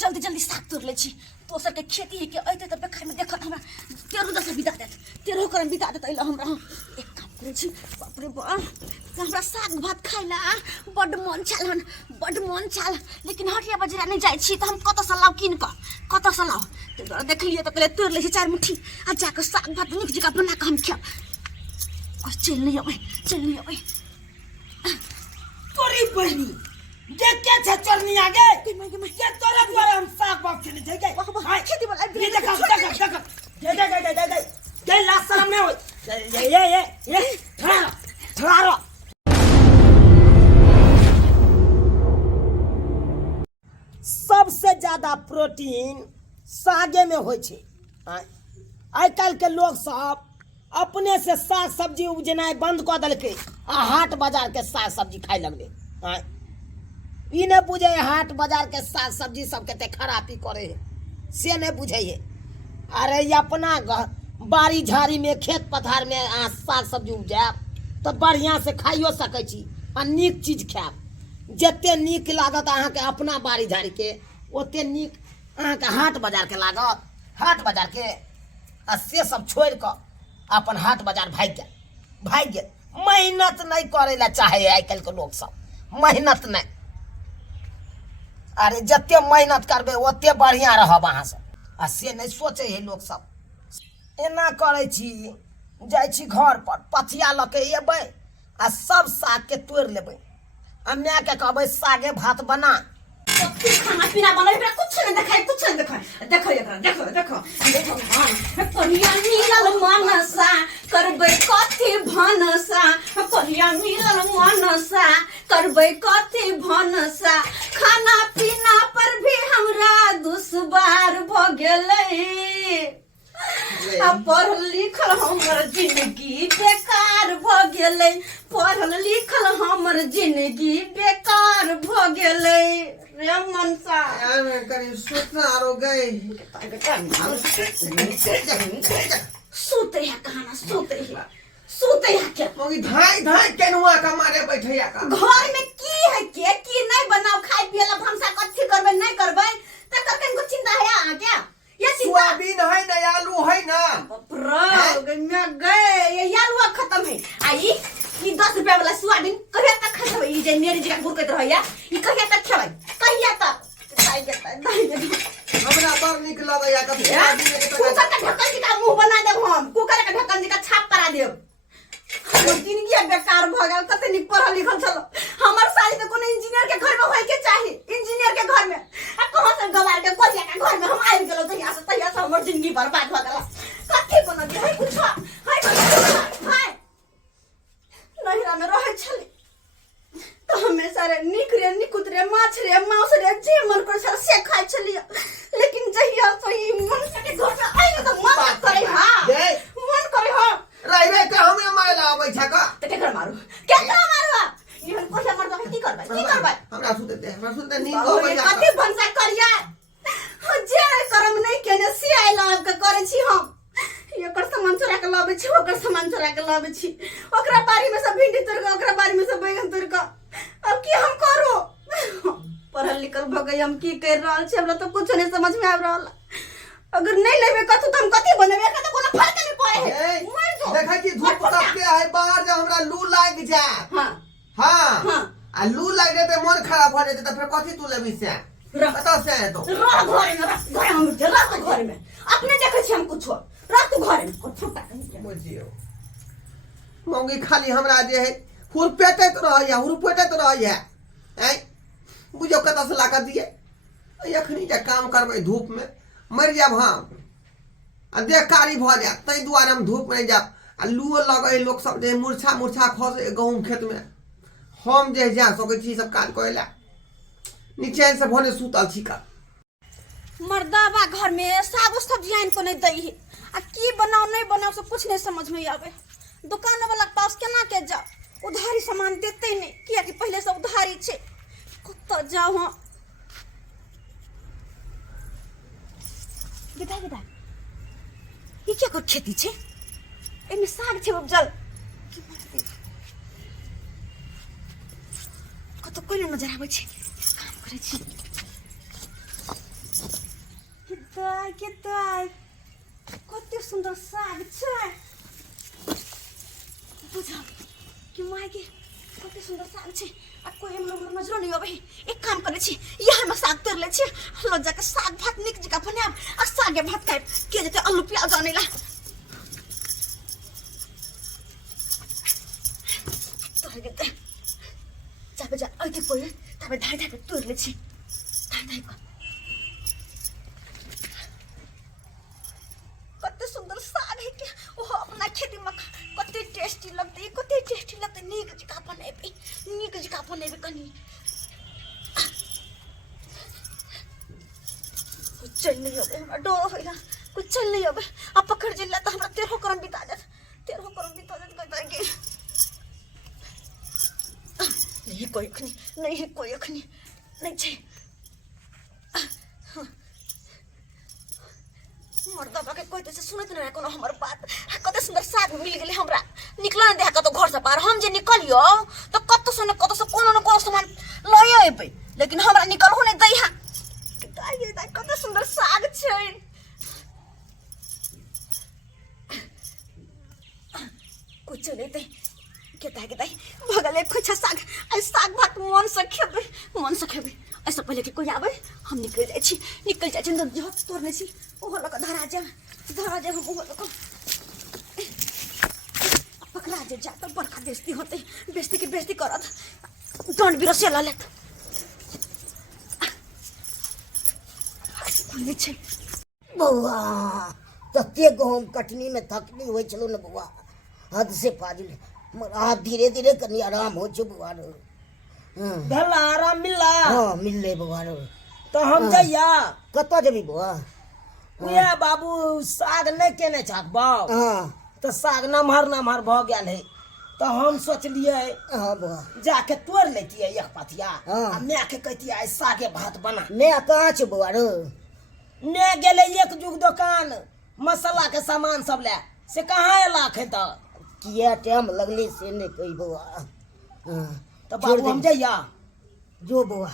जल्दी जल्दी साग तोड़ ले छी दोसर के खेती है के अइते त बेकार में देखत हमरा तेरो दस बिता देत तेरो करम बिता देत अइला हमरा एक काम करे छी बाप रे बाप हमरा साग भात खाइला बड मन छलन बड मन छल लेकिन हटिया बजरा नहीं जाय छी त हम कत से लाउ किन कत से लाउ ते देखलिए त पहले तोड़ ले छी चार मुट्ठी आ जाके साग भात निक जका बना के हम खाब और चल नहीं अबे तोरी बहनी देख के चरनी आगे के तोरा द्वारा हम साग बाप खेले थे के खेती वाला ये देखा दे लास्ट साल हमने ये ठहरो सबसे ज्यादा प्रोटीन सागे में होय छे आइ काल के लोग सब अपने से साग सब्जी उपजेनाइ बंद कर देलके आ हाट बाजार के साग सब्जी खाए लगले ई ने बुझे हाट बाजार के साग सब्जी सब के खराबी करे है से नहीं बुझे है अरे अपना बाड़ी झाड़ी में खेत पथार में साग सब्जी उपजाब तो बढ़िया से खाइयो सकै छी आ नीक चीज खाब जते नीक लागत अहाँ के अपना बाड़ी झाड़ी के ओते नीक अहाँ के हाट बाजार के लागत हाट बाजार के आ से सब छोड़ कर अपन हाट बाजार भाग गए मेहनत नहीं करे ला चाहे आइ काल्हि के लोग सब मेहनत नहीं अरे जते मेहनत करबे ओते बढ़िया रहब अहाँ सब आ से नहीं सोचे है लोग सब एना करे छी जाय छी घर पर पथिया ल के एबै आ सब साग के तोड़ लेबै आ माय के कहबै सागे भात बना खाना पीना बनले कुछ नहीं देखाई देखो करिया मिलल मनसा करबै कथी भनसा करिया मिलल मनसा करबै कथी भनसा खाना पीना पर भी हमरा दुश्वार भ गेलै पढ़ल लिखल हमर जिंदगी बेकार भ गेलै पढ़ल लिखल हमर जिंदगी बेकार भ गेलै रे मनसा करी सुतना आरो गए सूते है कहाना सूते है के मोगी धाई केनुआ का मारे बैठैया का घर में की है के की नहीं बनाओ खाए पियला भंसा कथि करबै नहीं करबै त कखन को चिंता है आ क्या ये सोयाबीन है ना आलू है ना मैं गए ये आलू खत्म है आई ई 10 रुपया वाला सोयाबीन कहिया तक खाबै ई जे मेरी जगह गुरकत रहैया ई कहिया तक खेबै कहिया तक हमरा बड़ निक लगैया कथि कुकर का ढक्कन जी का मुंह बना देब हम कुकर का ढक्कन जी का छाप करा देब हमर जिंदगी बेकार भ गेल कते निक पढ़ल लिखल छलो हमर साली त कोनो इंजीनियर के घर में होय के चाही इंजीनियर के घर में आ कहां से गवार के कोरिया के घर में हम आइ गेलो तहिया से हमर जिंदगी बर्बाद भ गेल कथि बन दे है कुछ हाय नहिरा में रहे छले तो हमेशा रे निक उतरे माछ रे मांस रे जे मन कर से खाइ छलिए लेकिन जहिया से ई मन के घर में आइ त मन करे हां मन करे हां रह के हमें माइला आबै छ का त केकर मारू इहन कोठा मर त की करबै हमरा सुते नींद होबै कथि भंसा करिया जे करम नहीं केने से आइला के करे छी हम एकर सामान चोरा के लाबै छी ओकर सामान चोरा के लाबै छी ओकरा बारी में सब भिंडी तोड़ के ओकरा बारी में सब बैगन तोड़ के अब की हम करू पढ़ल लिखल भ गई हम की कर रहल छी हमरा तो कुछ नहीं समझ में आब रहल अगर नहीं लेबे कथु त हम कथि बनेबे एकर त कोनो फर्क नहीं पड़े है देखा कि धूप तपके है बाहर जे हमरा लू लाग जाए हां आ लू लाग जाए त मन खराब भ जाए त फिर कथि तू लेबी से बता से तो रह घर में अपने देखे छी हम कुछ रह तू घर में छोटा बुझियो मौगी खाली हमरा जे है हुरपेटे तो रहैया हैं बुझो कत से लाका दिए अखनी जे काम करबै धूप में मर जाब हम आ देह कारी भ जाए तै दुआरे हम धूप में जाब आ लू लगे लोग सब जे मूर्छा खसे गहूम खेत में हम जे जा सकै छी सब काज करेला नीचे से भोने सुतल छी का मर्दाबा घर में साग सब्जी आन को नहीं दई है आ की बनाओ नहीं बनाओ से कुछ नहीं समझ में आवे दुकान वाला पास केना के जाओ उधारी सामान देते नहीं किया कि पहले से उधारी छे कत जाओ हां बेटा ये क्या कर खेती छे एमे साग छे उपजल कत कोई नजर आवे छे काम करे छी दाई के दाई कते सुंदर साग छै बुझा कि माय के कते सुंदर साग छै आ कोई हमर नजर नहीं आवे एक काम करे छी यहाँ में साग तोड़ ले छी लो जाके साग भात निक जका बनाब आ सागे भात खाए के जते आलू प्याज आनेला तो गते जाबे जा आइते कोई तबे धाय धाय तोड़ ले छी धाय धाय कते सुंदर साग है के ओ अपना खेती में कते टेस्टी लगते नीक जका बनेबे कनी कुछ चल नहीं होबे हमरा डर होइला कुछ चल नहीं होबे आ पकड़ जिल्ला त हमरा 13 करम बिता जात कहता कि नहीं कोई अखनी नहीं छै मर्दा बाके कोई तो सुनत न कोनो हमर बात कते सुंदर साग मिल गेले हमरा निकला न देखा तो घर से बाहर हम जे निकलियो तो कत से कोनो न कोनो सामान लए एबै लेकिन हमरा निकल हो नै दैहा दाई कते सुंदर साग छै कुछ लेते के दाई भगले कुछ साग आई साग भात मन से खेबे ऐसा पहले कि कोई आवे हम निकल जाय छी न जो तोरने छी ओहो लक धरा जा हम ओहो लक पकड़ा जा तो बड़का बेइज्जती करत दंड बिरसे ललेत बोले छै बउआ तते गहूम कटनी में थकनी होइ छलो न बउआ हद से फाजिल आप धीरे धीरे कनी आराम हो छ बउआ रो भला आराम मिलला हां मिलले बउआ रो तो हम जइया कत जेबी बउआ उया बाबू साग नहीं केने छकबौ हां तो साग नमहर भ गेल है तो हम सोचलिए हां बउआ जाके तोड़ लेतिए एक पथिया हाँ। आ मैं के कहतिए आई सागे भात बना ने कहां छ बउआ रो ने गेले एक जुग दुकान मसाला के सामान सब ले से कहाँ एला खे तो किया टाइम लगले से ने कहि बउआ हां तो बाबू हम जइया जो बउआ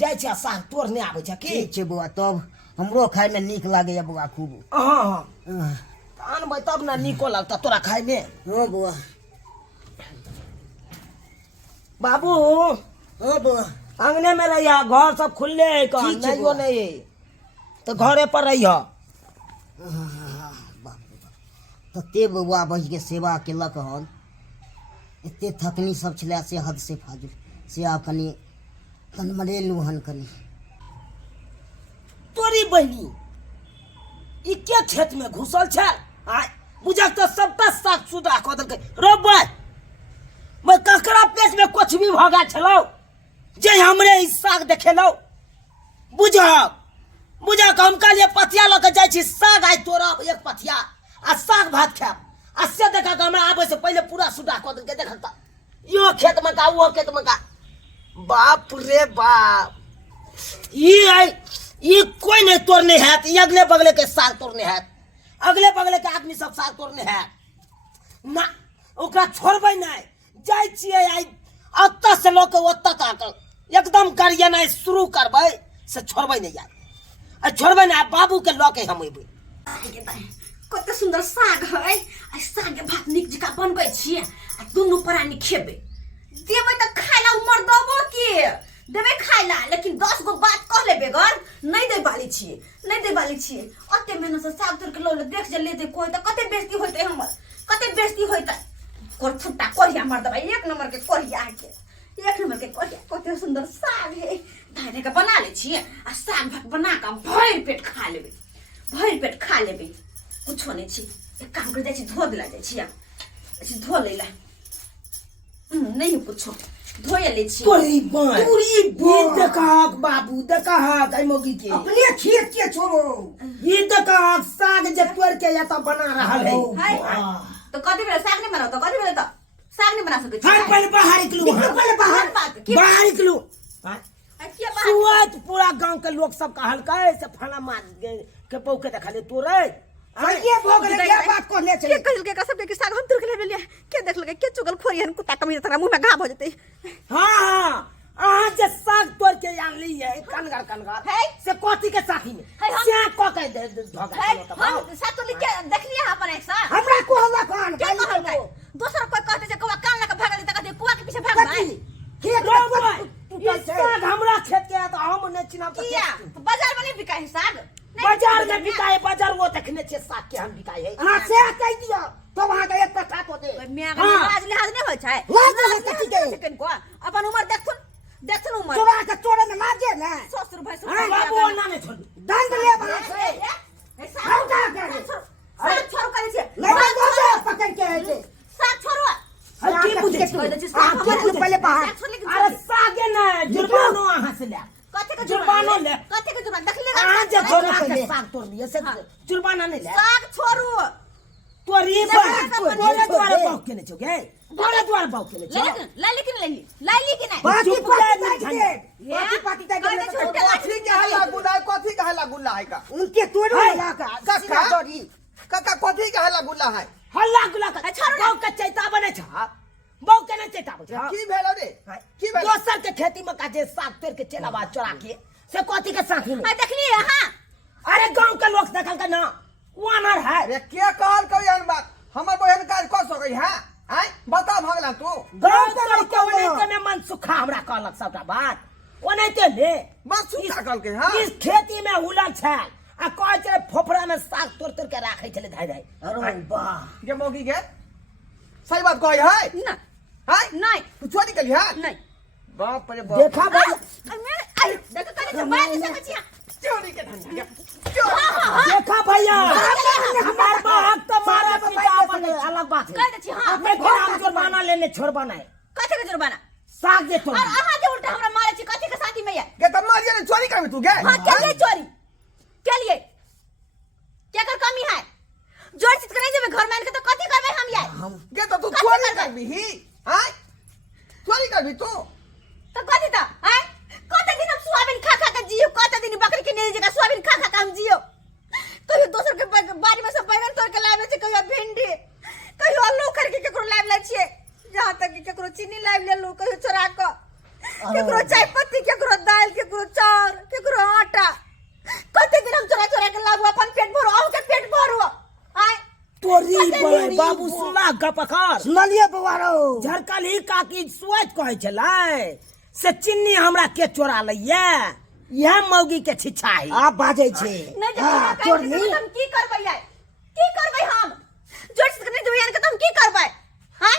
जाय छ साग तोड़ने आबै छ की ठीक छै बउआ तब हमरो खाय में नीक लागे या बउआ खूब हां हां आनबै तब ना निको लगता तोरा खाय में हां बउआ बाबू हां बउआ अंगने में रहिया घर सब खुले है का ठीक छै नहीं बउआ। नहीं तो घरे पर रहिया तते बउआ बहि के सेवा केलक हन एते थकनी सब छलै से हद से फाजिल से आ कनी तनमरेलु हन कनी तोरी बहनी ई के खेत में घुसल छ आ बुझक तो सबटा साग सुदा क देलकै रो भाई मैं ककरा पेट में कुछ भी भ गेल छलौ जे हमरे ई साग देखेलौ बुझक हम काले पथिया ल के जाय छी साग आइ तोरब एक पथिया आ साग भात खाब आ से देखा के हमरा आबै से पहले पूरा सुदा क देलकै देखल त यो खेत में का वो खेत में का बाप रे बाप ये कोई नहीं तोड़ने है ये अगले बगले के साग तोड़ने है अगले बगले के आदमी सब साग तोड़ने है ना ओकरा छोड़बै नहीं जाय छियै आई अत्ता से लोग ओत्ता तक एकदम करिए नहीं शुरू करबै से छोड़बै नहीं यार आ छोड़बै नहीं बाबू के लऽ के हम अयबै कते सुंदर साग है आ साग भात निक जका बनबै छियै आ दुनू प्राणी खेबै देबै त खाइला उमर दबो के देबै खाइला लेकिन 10 गो बात कह लेबे गर नहीं दे बाली छियै अते मेहनत से साग तोड़ के लो देख जे लेते कोई त कते बेइज्जती होइते हमर कते बेइज्जती होइते कोर फुट्टा कोरिया मार दबै एक नंबर के कोरिया कते सुंदर साग है धाने का बना ले छियै आ साग भात बना के भरि पेट खा लेबै कुछो नहीं छी एक काम कर जाय छी धो दिला जाय छी ऐसे धो लेला नहीं कुछो धोए ले छी तोरी ये देखा बाबू देखा आई मोगी के अपने खेत के छोड़ो ये देखा साग जे तोड़ के या त बना रहल है तो कथि बेला साग नहीं बनाओ तो कथि बेला तो साग नहीं बना सकै छी हां पहले बाहर निकलू बाहर निकलू सुअत पूरा गांव के लोग सब कहलकै से फला मार के पौ के देखा ले तोरे ये भोग ले क्या बात को ले चले के कहल के सब के साग हम तुर के ले लिया के देख लगे के चुगल खोरियन कुत्ता कमी तरा मुंह में घा हो जते हां अहाँ जे साग तोड़ के आन ली है कनगर है से कथी के साथी में हम से को के धोखा है, चलो तो हम साथ तो लिख के देख लिया अपन एक साथ हमरा को हल्ला कौन क्या गाली कहल देबो दूसरा कोई कहते जे कौवा कान लगा भागल त कहते कुआ के पीछे भाग कथी भाई खेत रो में भाई टूटल इस छै साग हमरा खेत के है तो हम ने चिनाब तो किया बाजार में नहीं बिका है साग नहीं बाजार में बिका बिकाए बाजार वो देखने छे साग के हम बिकाए है हां से कह दियो तो वहां के एक कट्ठा को दे मैं हाँ। लाज लिहाज नहीं होय छै लाज लिहाज कथी के? सेकंड को अपन उम्र देखथुन उम्र चोरा के चोरे में लाजे ना ससुर भाई हाँ, बाबू ना ने छोड़ दंड ले बना से हम का करे साग छोरो करे छे लगा दो पकड़ के है से साग छोरो हर की बुझे छोड़ दे जिस आप के पहले बाहर अरे सागे ना जुर्मानो अहाँ से ले कथे के जुर्मानो ले कथे के जुर्माना देख ले आज जे छोड़ो छोरा के पहले। साग तोड़ दिए से जुर्माना नहीं ले साग छोरू तोरी बोले द्वारा बाऊ के ने छोगे बोले द्वारा बाऊ के ने छो लाली कि नहीं लाली कि नहीं बाकी चुप पाती कर, ताक दे बाकी पाती ताक कहते दे छोड़ के कथी के हल्ला गुल्ला है कथी के हल्ला गुल्ला है का उनके तोड़ो है, लगा का कक्का? सीधा दौड़ी काका कथी के हल्ला गुल्ला है हल्ला गुला का छोड़ो ना। बाऊ के चैता बने छ बाऊ के ने चैता बने की भेल रे की भेल दोसर के खेती में काजे साग तोड़ के चला बात चोरा के से कथी के साथी में आ देख लिए हां अरे गांव के लोग देखल के ना वानर है अरे के कहल कोई अन बात हमर बहन काज क सकै है हैं बता भगला तू गांव के लोग के ओने में मन सुखा हमरा कहलक सबटा बात ओने ते ले बस सुखा कहल के हां इस खेती में हुलल छै आ कहै छै फोफड़ा में साग तोड़ तोड़ के राखै छले धाय धाय अरे वाह के मोगी के सही बात कहै है ना हैं नहीं तू चोरी कली है नहीं बाप रे बाप देखा भाई मेरे आई देख करे से बात से बचिया चोरी के धंधा के चोरी देखा भैया हमार बाप तो मारा पिता अपन अलग बात है कह दे छी हां अपने घर हम जुर्माना लेने छोड़बा नहीं कथे के जुर्माना साग दे तो और अहां जे उल्टा हमरा मारे छी कथे के साथी में ये के त मारिए ने चोरी करबी तू के हां के लिए चोरी के लिए क्या कर कमी है जोर चित करे जे घर मान के तो कथी करबे हम ये के त तू कथी चोरी करबै? करबी ही हैं चोरी करबी तू तो कथी त हैं कते दिन हम सोयाबीन खा खा के जियो कते दिन बकरी के नेरी जगह सोयाबीन खा खा के हम जियो कहियो दोसर के बाड़ी में से बैंगन तोड़ के लावे छै कहियो भिंडी कहियो आलू करके केकरो लाव ले छिए जहां तक कि केकरो चीनी लाव ले लो कहियो चोरा के केकरो चाय पत्ती केकरो दाल केकरो चाउर केकरो आटा कते दिन हम चोरा चोरा के लाबू अपन पेट भरो आउ के पेट भरो आय तोरी कते बड़े दिन बाबू सुना गपकार सुनलिए बवारो झरकल ही काकी सोच कहै छलै से चिन्नी हमरा के चोरा लैया यह मौगी के छिछाई आप बाजै छे नहीं जब हां चोर चोरनी हम की करबै आय की करबै हम जोर से नहीं दुनिया के हम की करबै हैं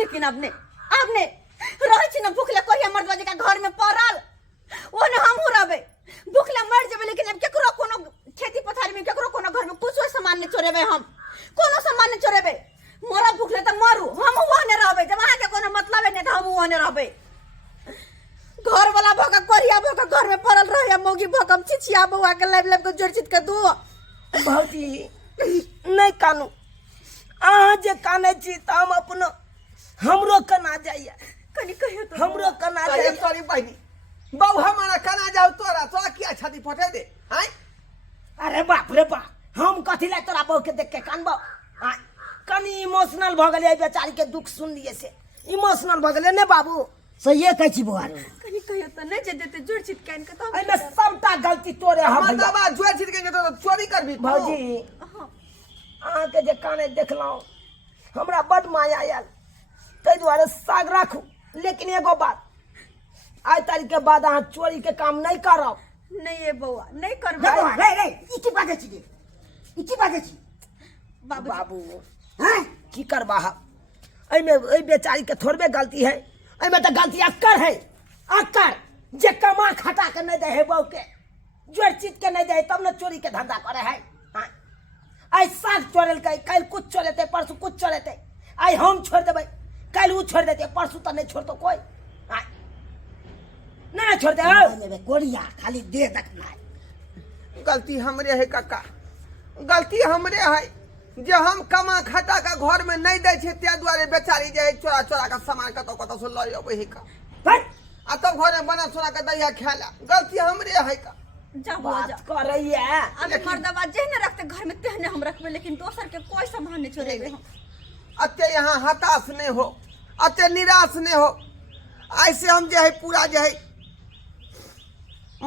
लेकिन आपने रहै छी न भूखले कोरिया मर्दवा जी का घर में पड़ल ओने हम रहबै भूखले मर जेबै लेकिन अब केकरो कोनो खेती पथारी में केकरो कोनो घर में कुछो सामान नहीं चोरेबै हम कोनो सामान नहीं चोरेबै मरा भूखले त मरू हम ओने रहबै जब अहाँ के कोनो मतलब नहीं त हम ओने रहबै घर वाला भोका कोरिया भोका घर में पड़ल रहे मौगी भोकम छिछिया बउआ के लाइव लाइव के जोड़ चित के दू भौजी नहीं कानू अहाँ जे काने छी त हम अपनो हमरो कना जाइए कनी कहियो तो हमरो कना अरे जाइए सॉरी बहनी बहु हमारा कना जाओ तोरा क्या छाती फटे दे हैं अरे बाप रे बाप हम कथी ला तोरा बहू के देख के कानबो कनी इमोशनल भ गेलै बेचारी के दुख सुन लिए से इमोशनल भ गेलै ने बाबू सही कहै छी बवारो कनी कहियो तो नहीं जे देते जोड़ चित कान के तो हम एमे सबटा गलती तोरे ह हम भैया दबा जुआ छिट के तो चोरी करबी तू भौजी हाँ। अहाँ के जे काने देखलहुँ हमरा बड माया आयल ताहि दुआरे साग राखू लेकिन एगो बात आइ तारीख के बाद अहाँ चोरी के काम नहीं करब नहीं ये बउआ नहीं रे करबै बवा रे ई की बाजै छी ई की बाजै छी बाबू बाबू हैं की करबा एहिमे एहि बेचारी के थोड़बे गलती है एहिमे तो गलती अक्कर है अक्कर जे कमा खटा के नहीं दे है बहू के जोड़ चीज के नहीं दे है तब न चोरी के धंधा करे है हाँ। आई साग चोरेल कल कुछ चोरेते परसों कुछ चोरेते आई हम छोड़ देबै कल वो छोड़ देते परसों तो नहीं छोड़तो कोई हाँ। नहीं छोड़ दे मेरे कोरिया खाली दे देखना है गलती हमरे है काका गलती हमरे है जे हम कमा खटा का घर में नहीं दे छे त्या द्वारे बेचारी जे है चोरा चोरा का सामान कतो कतो से लई अबै है का बस आ तब घर में बना सोना के दैया खेला गलती हमरे है का जा बुआ जा बात कर रही है अब मर्दवा जेहने रखते घर में तेहने हम रखबे लेकिन दोसर के कोई सामान नहीं चोरेबे हम अते यहाँ हताश नहीं हो अते निराश नहीं हो ऐसे हम जे है पूरा जे है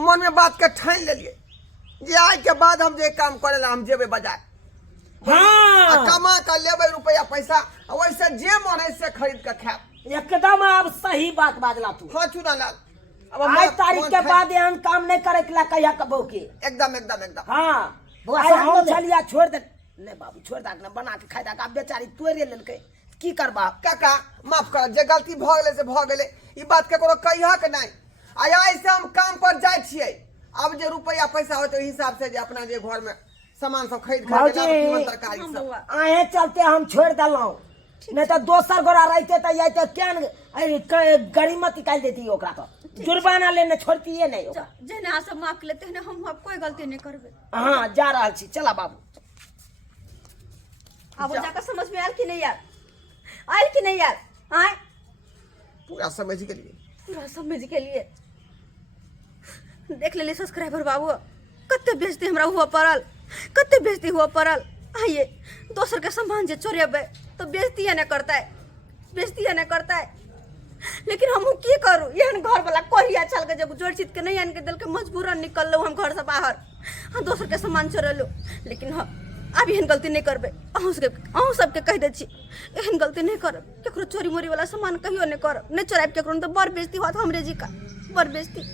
मन में बात के ठान ले लिए जे आज के बाद हम जे काम करेला हम जेबे बाजार हाँ कमा कर लेबे रुपया पैसा वैसे जे मन है से खरीद के खाए। एकदम अब सही बात बाजला तू। हाँ चुनालाल अब आज तारीख के बाद एहन काम नहीं करे के ला कहिया कबो के। एकदम एकदम एकदम हाँ बुआ, आज साथ हम में ले। चलिया छोड़ दे ले बाबू छोड़ दे ना बना के खाई दा अब बेचारी तोड़े लेलकै की करबा। काका माफ कर जे गलती भ गेले से भ गेले ई बात केकरो कहिया के नहीं। आज से हम काम पर जाय छियै अब जे रुपया पैसा होते हिसाब से जे अपना जे घर में सामान सब खरीद खरीद भौजी, के लाबे तरकारी सब। आहे चलते हम छोड़ देलौं नहीं तो दोसर गोरा रहते तो ये तो क्या गरीमत निकाल देती ओकरा तो जुर्माना लेने छोड़ती है नहीं ओकरा। जेने अहाँ सब माफ लेते हैं हम अब कोई गलती नहीं करबे। हाँ जा रहा छी चला बाबू। अब वो जाकर समझ में आयल कि नहीं यार आयल कि नहीं यार आए पूरा समझ के लिए पूरा समझ के लिए देख ले सब्सक्राइबर बाबू कते बेचती हमरा हुआ पड़ल कते बेचती हुआ पड़ल। आइए दोसर के सामान जे चोरेबे तो बेचती है ना करता है बेचती है ना करता है। लेकिन हम की करूँ एहन घर वाला कोई चल के जब जोड़ चीज के नहीं आन के दिल के मजबूरन निकल लो हम घर से बाहर। हाँ दोसर के सामान चोरे लो लेकिन हाँ अब एहन गलती नहीं करबे। अहूँ सबके कह दे छी एहन गलती नहीं करब केकरो चोरी मोरी वाला सामान कहियो नहीं करब नहीं चोराब केकरो तो बड़ बेइज्जती होत हमरे जी का बड़ बेइज्जती।